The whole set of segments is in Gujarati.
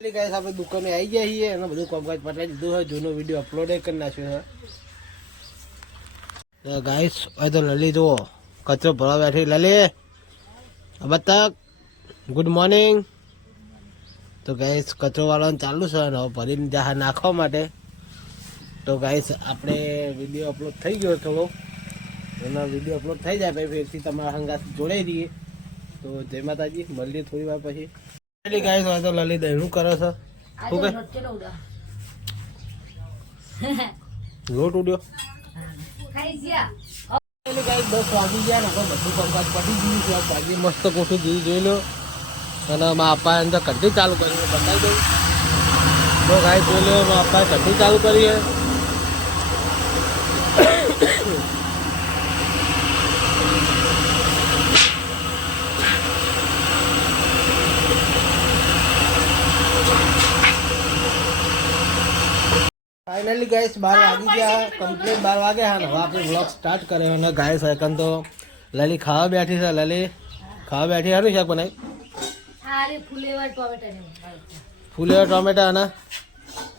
ગાઈસ આપણે દુકાને આવી ગયા છીએ અને બધું કામકાજ પતાવી દીધું હોય. જૂનો વિડીયો અપલોડ કરી નાખ્યો છે. ગાઈસ હવે તો લલી જુઓ કચરો ભરવા બેઠી. લલી બતક ગુડ મોર્નિંગ. તો ગાઈસ કચરો વાળવાનું ચાલુ છે અને હવે ભરીને જહા નાખવા માટે. તો ગાઈસ આપણે વિડીયો અપલોડ થઈ ગયો થોડો, એનો વિડીયો અપલોડ થઈ જાય પછી ફેરથી તમારા હંગાત જોડાઈ દઈએ. તો જય માતાજી, મળીએ થોડી વાર પછી. ગાઈસ હવે તો લલી દહીણું કરે છે. શું કે લોટ ઉડ્યો? 10 વાગી ગયા ને બધું કામકાજ પતી ગયું છે. ભાજી મસ્ત કોઠું જોઈ જોઈ લો અને મારા પપ્પાએ અંદર કઢી ચાલુ કરી બતાવી દઉં. તો ગાઈસ જોઈ લો, મારા પપ્પાએ કઢી ચાલુ કરી છે. फाइनली गाइस 12 वागी गया, कंप्लीट 12 वागे हाँ। હવે આપણે વ્લોગ સ્ટાર્ટ કર્યો અને ગાઈસ એકન તો લલી ખાવા બેઠી છે. લલી ખાવા બેઠી. હારું શાક બનાવી? આરે ફુલેવર ટોમેટા ને ફુલેવર ટોમેટા અને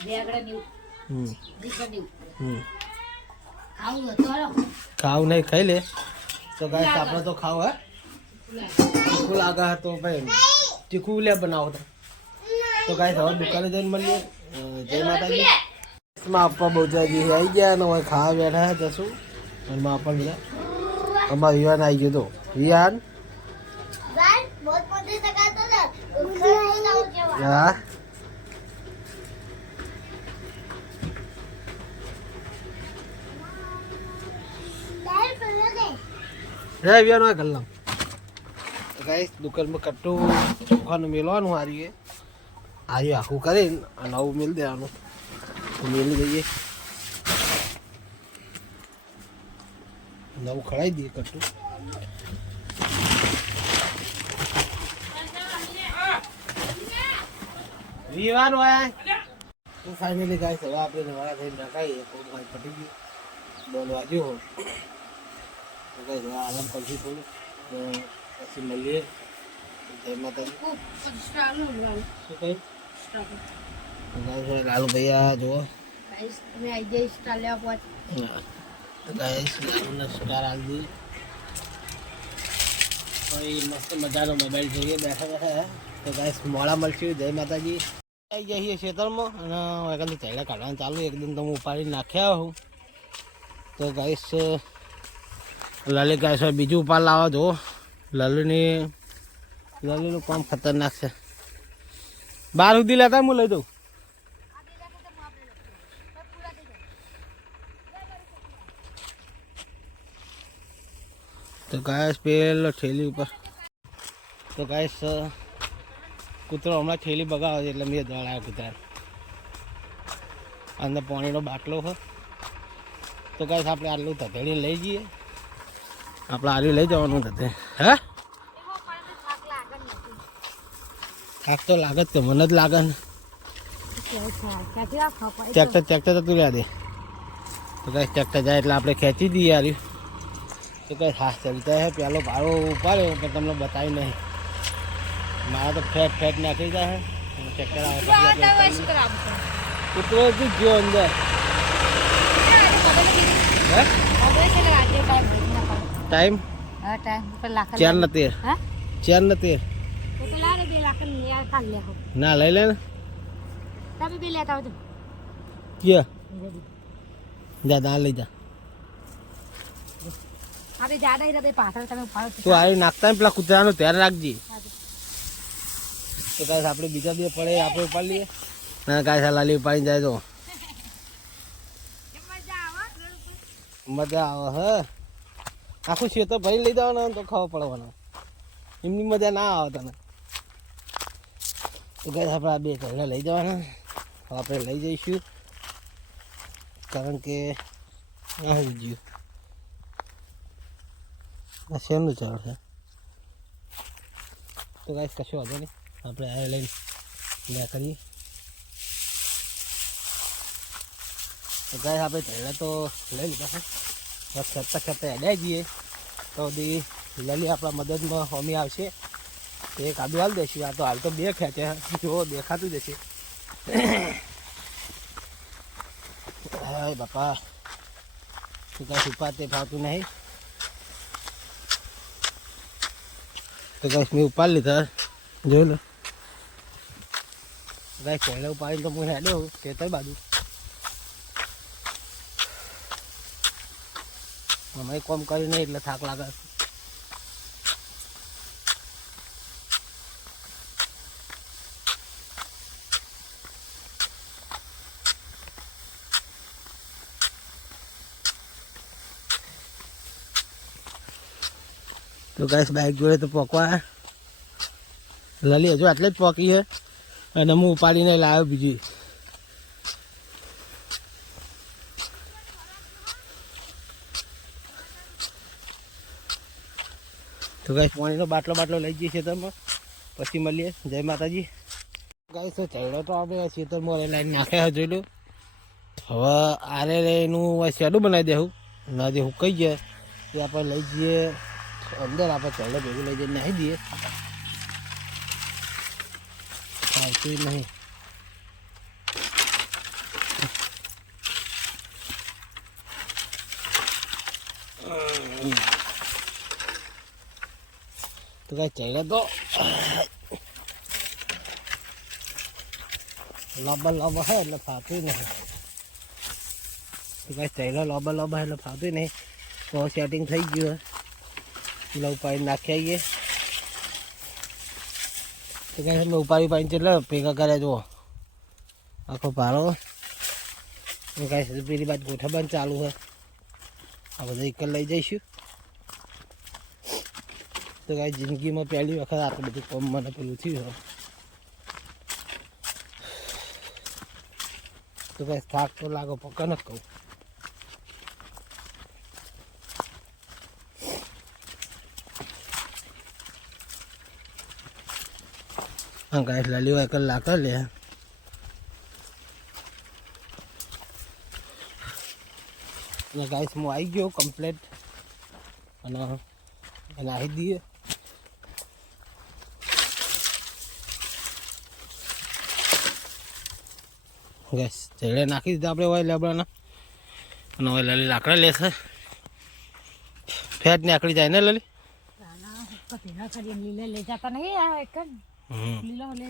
બેગડા નીવ દીકરા નીવ ખાવું નહીં ખાઈ લે. તો ગાઈસ આપણે તો ખાવ હે તીખું લાગે તો ભાઈ તીખું લે બનાવો તો ગાઈસ હવે દુકાને જઈને મળીએ. જય માતાજી. માં આપવા બહુજાજી આવી ગયા ને હવે ખાવા બેઠા જશું. અને માં આપવા બધા અમારા વિવાન આવી ગયો. તો વિવાન હા રે વિવાન હોય ગલ્લામ. ગાઈસ દુકાનમાં કટ્ટું ચોખાનું મેળવાનું હારીએ આર્યું આખું કરીને અને આવું મેળ દેવાનું. મેલી દઈએ નવું ખડાઈ દઈએ કટ્ટું. વિવાન હોય તો ફાઇનલી ગાઈસ હવે આપણે નવાળા થઈને રખાઈએ. કોઈ ભાઈ પટી ગયું 2 વાગ્યો હોય તો ગાઈસ હવે આરામ કરશું થોડું પછી મળીએ. જય માતાજી. શું કહી લાલુ ભૈયા જુઓ ગાઈસ તમે આઈ જઈ સ્ટાર લેવા પહોંચ. ગાઈસ લાલુને સ્ટાર આલી કોઈ મસ્ત મજાનો મોબાઈલ જોઈએ બેઠા બેઠા. તો ગાઈસ મોડા મળશું. જય માતાજી. આવી જઈએ ખેતરમાં અને એકદમ ચેડા કાઢવાનું ચાલુ. એકદમ તમે ઉપાડી નાખ્યા હું. તો ગાઈસ લલી ગાઈસ બીજું ઉપાડ લાવો જુઓ. લલીનું કામ ખતરનાક છે. 12 સુધી લેતા હું લઈ દઉં. તો ગાઈસ પેલો ઠેલી ઉપર તો ગાઈસ કૂતરો હમણાં ઠેલી બગાવે છે એટલે મેં દોડાયો કૂતરા. અંદર પાણીનો બાટલો છે. તો ગાઈસ આપણે આટલું ધધેડી લઈ જઈએ. આપણે આટલું લઈ જવાનું ધધે. હે થાક તો લાગે જ, મને જ લાગે ને. ટ્રેક્ટર તો તું લ્યા દે. તો ગાઈસ ટ્રેક્ટર જાય એટલે આપણે ખેંચી દઈએ આર્યું. તો કઈ હાથ ચલતા હે. પેલો ભાડો ઉપાડ્યો પણ તમને બતાવી નહીં. મારા તો ફેટ નાખી જાય. ટ્રેક્ટર આવે કૂતરો ગયો અંદર. ટાઈમ 4:13 ના લઈ લે ને જા લઈ જા. તું આવી નાખતા પેલા કૂતરાનું ધ્યાન રાખજે. તો કાંઈ આપણે બીજા બે પડે આપણે ઉપાડી લઈએ. ના કાંઈ લાલી ઉપાડી જાય તો મજા આવે. હ આખું શેતો ભરી લઈ જવાનું તો ખાવા પડવાનું. એમની મજા ના આવે તને. તો કાંઈ આપણે આ બે ઘરડા લઈ જવાના. આપણે લઈ જઈશું કારણ કે આવી ગયું. શેનું ચાલે છે? તો ગાઈસ કશું વાંધો નહીં. આપણે આ લઈને લે કરીએ. તો ગાઈસ આપણે ચહેરા તો લઈ લીધા છે. બસ ખેંચતા ખેંચતા અડાઈ જઈએ તો બધી લલી આપણા મદદમાં હોમી આવશે. એક આદુ હાલ દેશું. આ તો હાલ તો બે ખેંચે જો દેખાતું જ હશે. હાય બાપા તું કાંઈ ઉપાડતે ફાવતું નહીં. તો ગાઈસ મેં ઉપાડી લીધા જોઈ લો. ગાઈસ પહેલા ઉપાડીને તો હું હેડ્યો ખેતર બાજુ. અમે કોમ કરી નહીં એટલે થાક લાગે. તો ગાઈસ બાઇક જોડે તો પોકવા લલી હજુ આટલે જ પોકી છે અને હું ઉપાડીને લાવ્યો બીજી. તો ગાઈસ પાણીનો બાટલો લઈ જઈએ ખેતરમાં પછી મળીએ. જય માતાજી. ગાઈસ તો ચડ્યો તો આપણે ખેતરમાં લાઈન નાખ્યા જોઈ લો. હવે આરે એનું શેડું બનાવી દેવું ના જે હુકાઈ જાય એ આપણે લઈ જઈએ અંદર. આપણે ચડે ભેગું લઈ જઈને નાહી દઈએ. આવતું નહીં. તો કઈ ચડે તો લાંબા હે એટલે ફાતું નહીં. તો કઈ ચડે લાંબા એટલે ફાતું નહીં. તો સેટિંગ થઈ ગયું લવ પાણી નાખી આવીએ. તો કઈ અમે ઉપાડી પાણી એટલે ભેગા કરે જુઓ આખો ભારો. કઈ પેલી બાદ ગોઠવવાનું ચાલુ હોય. આ બધા એક લઈ જઈશું. તો કઈ જિંદગીમાં પહેલી વખત આટલું બધું કોમ મને પેલું થયું હોય. તો કઈ થાક તો લાગો પક્કા ન કહું. હા ગાઈસ લાલી હોય કલાક લે. અને ગાઈસ હું આવી ગયો કમ્પ્લેટ અને નાહી દઈએ. ગેસ ચેડે નાખી દીધા આપણે હોય લેબડાના. અને હવે લલી લાકડા લેશે. ફેટ નીકળી જાય ને લલી. લીલા લઈ જતા નહીં આ એક લીલો લે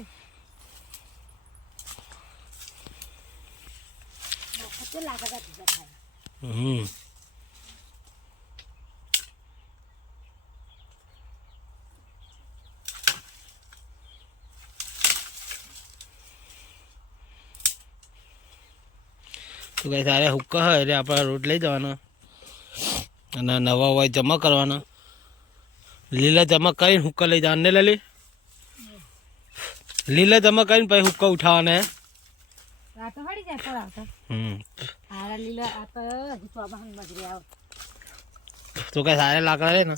તો કઈ તારે હુક્કા હોય એટલે આપણે રોટ લઈ જવાનો અને નવા હોય જમા કરવાનો. લીલા જમા કરીને હુક્કા લઈ જવાનું ને લલી. લીલા જમા કરીને પછી હુક્કા ઉઠાવવાના હે. આ તો હળી જાય પર આવતા. આરા લીલા આ તો હજી ચોબાહન મજરી આવ. તો કઈ સારે લાકડા રે ને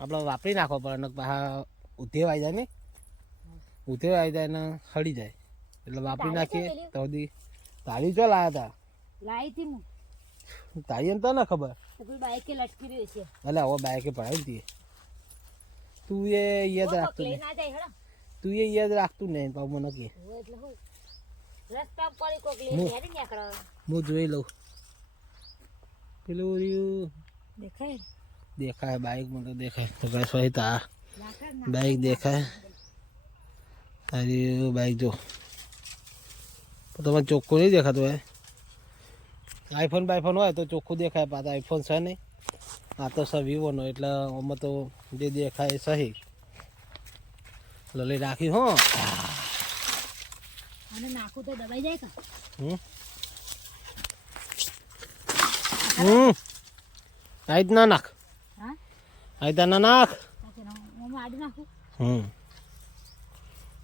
આપણે વાપરી નાખવા પડે ને પાછા ઉધેવ આવી જાય ને. ઉધેવ આવી જાય ને હળી જાય એટલે વાપરી નાખીએ. તો બધી તાળી ચો લાયા હતા. લાઈ થી હું તાળી એમ તો ના ખબર. તો કોઈ બાઈકે લટકી રહી છે. એટલે હવે બાઈકે પડાવી દઈએ. તું એ યાદ રાખતું લઈ નહીં. ના જાય હેડો. તું એ યાદ રાખતું નહીં પાછું મને કે. એટલે હું રસ્તા પડી કોક લઈ હેડી નીકળો. હું જોઈ લઉં. પેલું રહ્યું દેખાય દેખાય બાઈક મને તો દેખાય. તો કઈ સહિત આ લાકડ બાઈક દેખાય. તારી બાઈક જો તમારે ચોખ્ખું નહીં દેખાતું હોય. આઈફોન બાઈફોન હોય તો ચોખ્ખું દેખાય. પાછા આઈફોન છે નહીં. આ તો સર વિવોનો એટલે આમાં તો જે દેખાય સહી. લઈ રાખી હો. અને નાખું તો દબાઈ જાય કા. આઈત ના નાખ. હા આઈત ના નાખ. હું આડી નાખું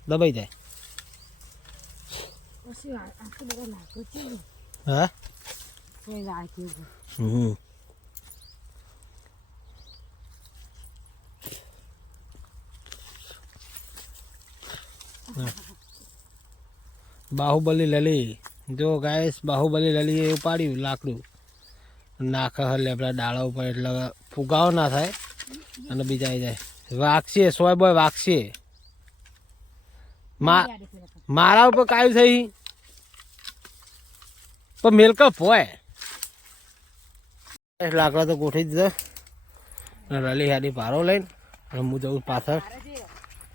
દબાઈ જાય. પછી આખું બધું લાગુ છે. હા કોઈ રાખી બાહુબલી લલી જો ગાઈસ. બાહુબલી લલી એ ઉપાડ્યું લાકડું નાખે હલે આપણા ડાળા ઉપર એટલે ફુગાવો ના થાય અને બીજા આવી જાય. વાગશે સોય બોય વાગશે. મારા ઉપર કાયું થઈ પણ મેલકપ હોય લાકડા તો ગોઠવી દીધો રલી હાડી ભારો લઈને અને હું જઉં પાછળ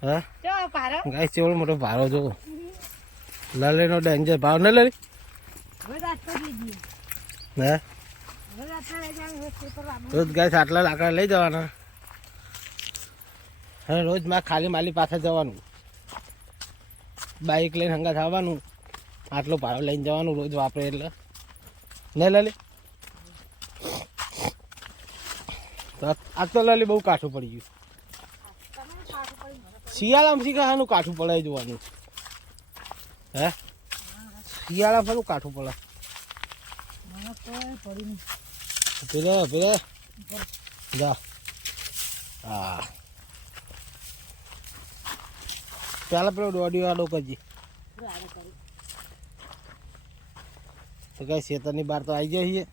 હા ગાય ચેવડો મોટો ભારો જો લલેનો ડેન્જર ભાવ ન લલી હે રોજ ગાય આટલા લાકડા લઈ જવાના હવે રોજ માં ખાલી માલી પાસે જવાનું બાઈક લઈને હંગાત આવવાનું આટલો ભાડો લઈને જવાનું રોજ વાપરે એટલે ને લલી આજ તો લલી બહુ કાઠું પડી ગયું શિયાળામાં શીખાવાનું કાઠું પડાવી જોવાનું હે શિયાળામાં ફરું કાઠું પડે પેલે પેલે જા હા ચાલો પેલો દોડી વાળો કરજી તો કઈ શેતરની બહાર તો આવી જાય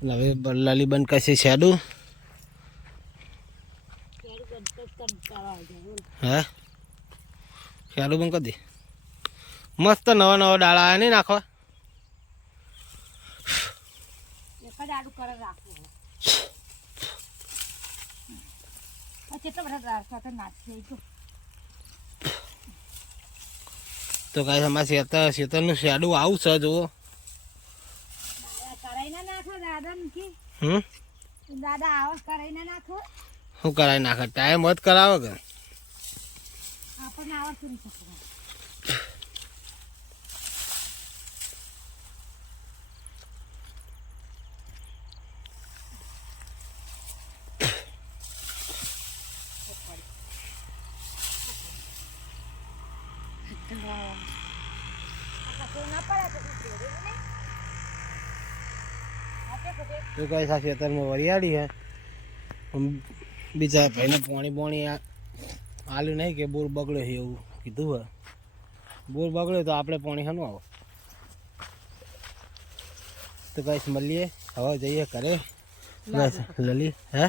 છે હવે લલી બંધ કરશે શેડું હે શેડું બંધ કરી દે મસ્ત નવા નવા ડાળા આવ્યા નહીં નાખવા તો કઈ અમારે શેતરનું શેડું આવું છે જુઓ શું કરાવી નાખે ટાઈમ જ કરાવે કે તો કઈ આ ખેતરમાં વરિયાળી હે બીજા ભાઈને પોણી આલ્યું નહીં કે બોર બગડ્યો છે એવું કીધું હે બોર બગડ્યો તો આપણે પોણી શાનું આવો તો કઈ મળીએ હવે જઈએ ઘરે લલી હે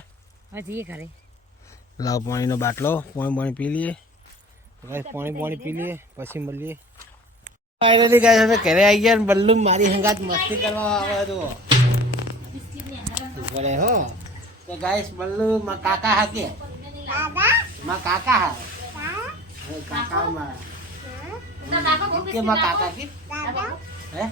જઈએ ઘરે લાવ પાણીનો બાટલો પાણી પી લઈએ તો કઈ પાણી પી લઈએ પછી મળીએ ફાઇનલી ગાઈસ અમે ઘરે આવી ગયા ને બલ્લુ મારી હંગાત મસ્તી કરવા આવે તો પડે હો તો ગાઈસ બલ્લુ માં કાકા હાકે માં કાકા હા કાકા માં કે માં કાકા કે હે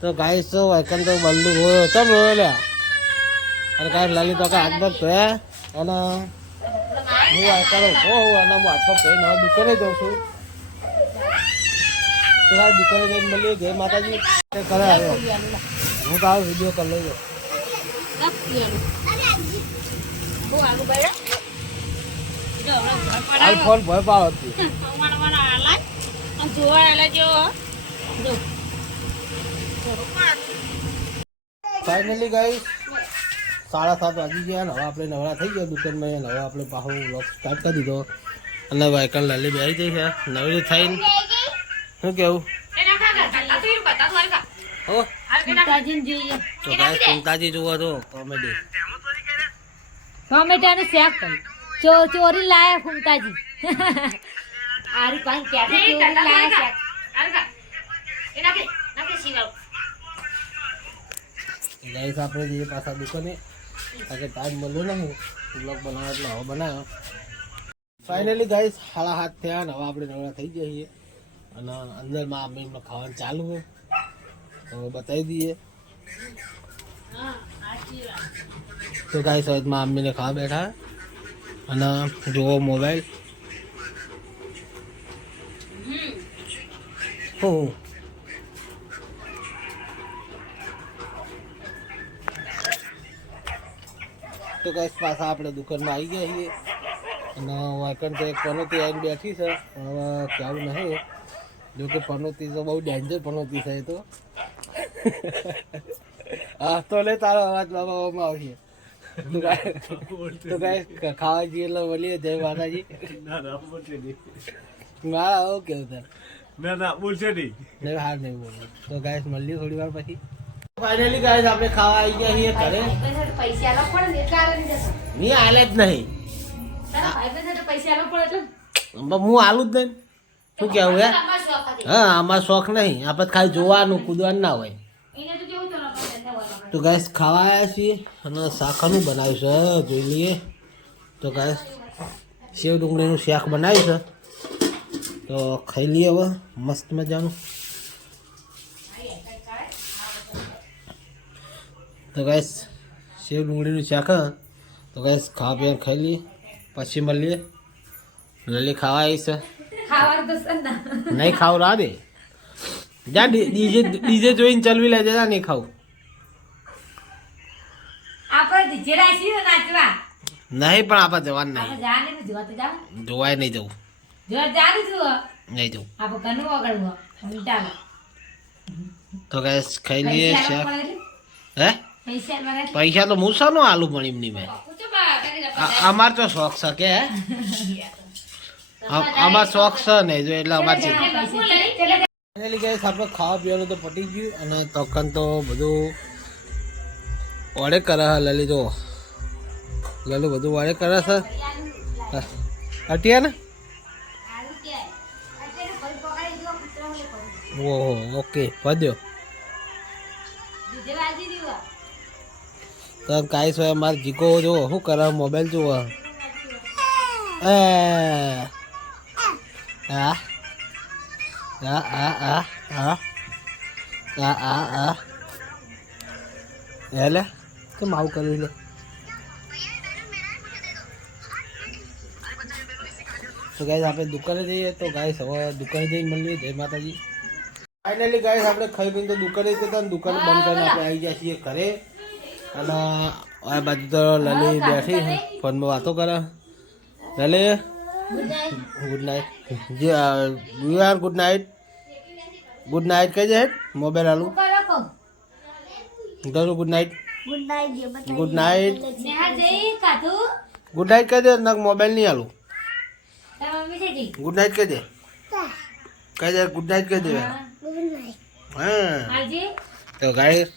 તો ગાઈસ તો વાકન તો બલ્લુ હો તમ રોલે અરે ગાઈસ લલી તો હાથ બગ તો અને હું આ કરો હો અને હું હાથ પગ નવા દુકાને જાઉં છું તો આ દુકાને જઈને મળીએ જય માતાજી કરે આવ્યો હું તો આ વિડીયો કરી લઉં હાલ ફોન ભય પાડો ફાઇનલી ગાઈસ 7:30 વાગી ગયા ને હવે આપણે નવરા થઈ ગયા દુકાનમાં હવે આપણે પાછો વ્લોગ સ્ટાર્ટ કરી દીધો અને વાયકલ લાલી બેસી જઈ છે નવરી થઈને શું કેવું હો તો ગાઈસ કુંતાજી જોવા તો કોમેડી ટોમેટાનું શાક ચોરી લાયા કુંતાજી આરી પાન ક્યાંથી ચોરી લાયા શાક ગાઈસ આપણે જઈએ પાછા દુકાને કારણ ટાઈમ મળ્યો નહીં બ્લોગ બનાવ્યો એટલે હવે બનાવ્યો ફાઇનલી ગાઈસ 7:30 થયા ને હવે આપણે નવરા થઈ જઈએ અને અંદરમાં અમે ખાવાનું ચાલુ હોય તો બતાવી દઈએ તો ગાઈસ હવે મમ્મીને ખાવા બેઠા અને જુઓ મોબાઈલ હું તો ગાઈસ પાછા આપણે દુકાનમાં આવી ગયા છીએ અને વાકણ તો એક પનોતી આવીને બેઠી છે હવે ખ્યાલ નહીં જો કે પનોતી તો બહુ ડેન્જર પનોતી છે તો હા તો લે તારો અવાજ બાબામાં આવશે તો ગાઈસ ખાવા જઈએ એટલે બોલીએ જય માતાજી મારા આવું કેવું તાર ના બોલશે નહીં હાર નહીં બોલું તો ગાઈસ મળીએ થોડી વાર પછી ફાઇનલી ગાઈસ આપણે ખાવા આવી ગયા છીએ ઘરે. પૈસા આલો પડે ને એટલે આલે નહીં જતો. ની આલે જ નહીં. તારા ભાઈબંધ છે તો પૈસા આલો પડે એટલે હું આલું જ નહીં. શું કેવું હે? અમાર શોખ હતી. હા આમાં શોખ નહીં, આપણે ખાલી જોવાનું કૂદવાનું ના હોય. એને તો કેવું તો નતો હોય. તો ગાઈસ ખાવા આવ્યા છીએ અને શાકનું બનાવ્યું છે, જોઈ લઈએ. તો ગાઈસ સેવ ડુંગળીનું શાક બનાવ્યું છે, તો ખાઈ લઈએ હવે મસ્ત મજાનું. તો ગાઈસ સેવ ડુંગળીનું શાક હે. તો ગાઈસ ખાવા પીવા ખાઈ લઈએ, પછી મળીએ. લલી ખાવા આવી છે. ખાવાનું તો સંદા. નહીં ખાવ રા દે જા, ડીજે જોઈને ચલવી લેજે, જા નહીં ખાવું. આપણે ડીજે રાશીઓ નાચવા. નહીં પણ આપણે જવાનું આપણે નહીં, જાને ને જોવા તો જાવ. જોવાય નહીં જવું, જોવા જાનું છું. નહીં જવું. આપણે કનું વગડવું. ચાલો. તો ગાઈસ ખાઈ લઈએ પૈસા શાક. આલવા પડે. હે પૈસા આલવા પડે. પૈસા તો હું શાનો આલુ પણ એમની મેં. પૂછો બા, કરી દે. અમાર તો શોખ છે કે અમાર શોખ છે ને જો એટલે અમાર છે. ફાઇનલી ગાઈસ આપણે ખાવા પીવાનું તો પટી ગયું અને તોકન તો બધું ઓર્ડર કરે છે. લલી જો લલુ બધું ઓર્ડર કરે છે. અટિયા ને ઓહો ઓકે વધ્યો. તો ગાઈસ હોય અમારે જીકો જો શું કરે, મોબાઈલ જુઓ. હા હા હા હા હા હા હા એટલે કેમ આવું કર્યું લે. તો ગાઈસ આપણે દુકાને જઈએ. તો ગાઈસ હવે દુકાને જઈને મળીએ. જય માતાજી. ફાઇનલી ગાઈસ આપણે ખાઈ પીને તો દુકાને જતા અને દુકાન બંધ કરીને આપણે આવી ગયા છીએ ઘરે. અને આ બાજુ તો લલી બેઠી ફોનમાં વાતો કરે. લલી ગુડ નાઇટ. યાર ગુડ નાઇટ. ગુડ નાઇટ કહી દે. મોબાઈલ આલું કરું. Good night. Good night. Neha જઈ કાધું. ગુડ નાઇટ કહી દે. નક મોબાઈલ નહીં આલું. તાર મમ્મી છે જી. ગુડ નાઇટ કહી દે. કહી દે ગુડ નાઇટ કહી દે. હા આજે તો ગાઈસ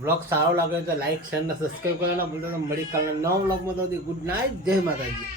બ્લોગ સારો લાગે તો લાઈક શેર અને સબસ્ક્રાઈબ કરવાના ભૂલતા નહીં. મળી કાલના નવા બ્લોગમાં તો ગુડ નાઇટ. જય માતાજી.